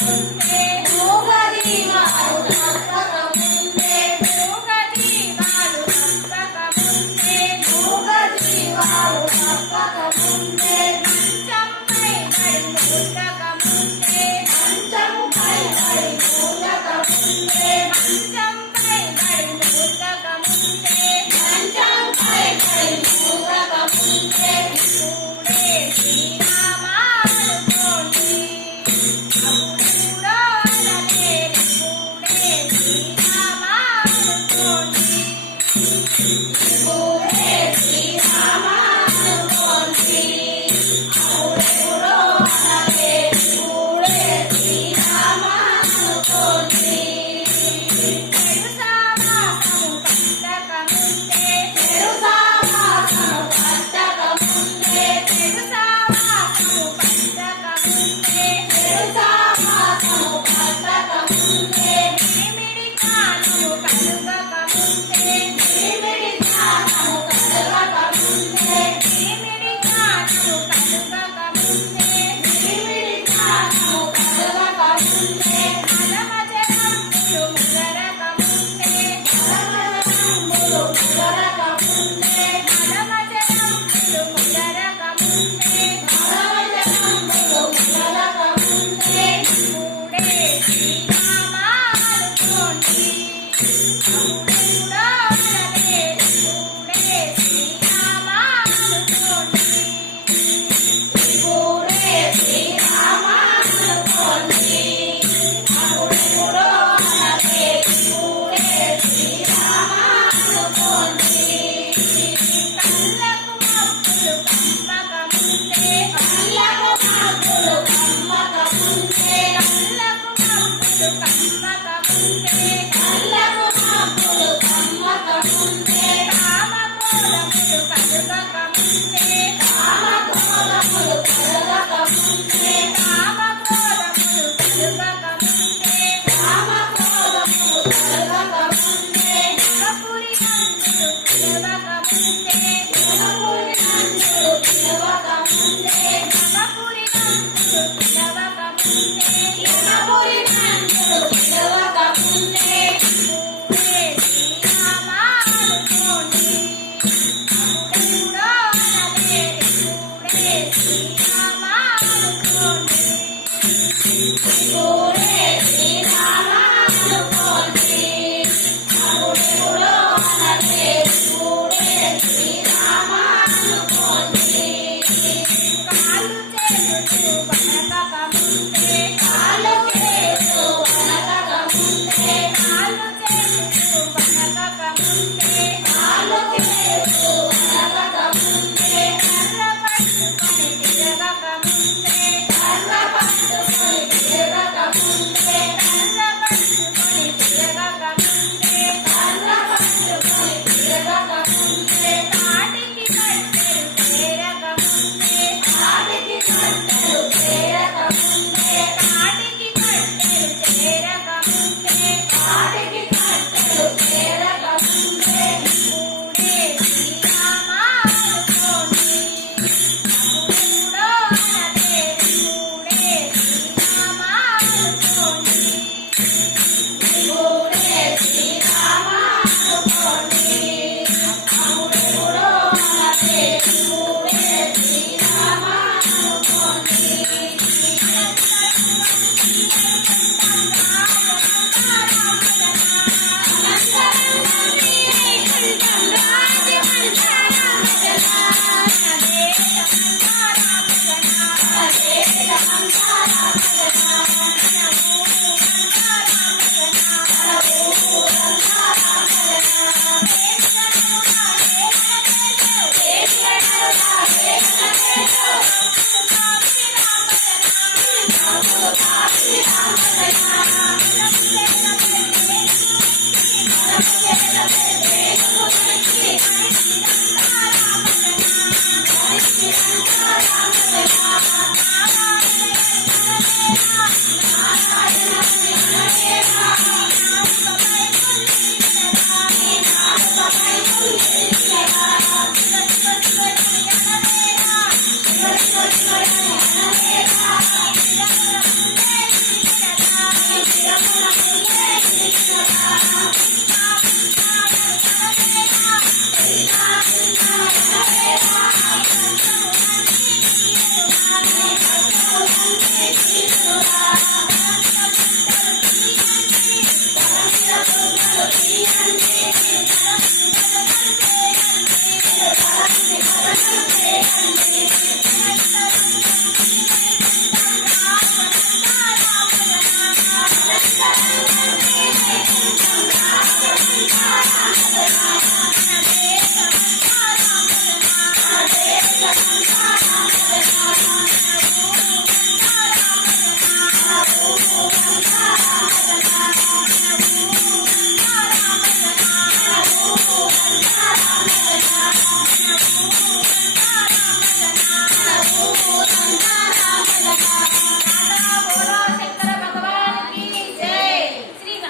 Amém. Yes. munde, la vaca munde, la vaca la vaca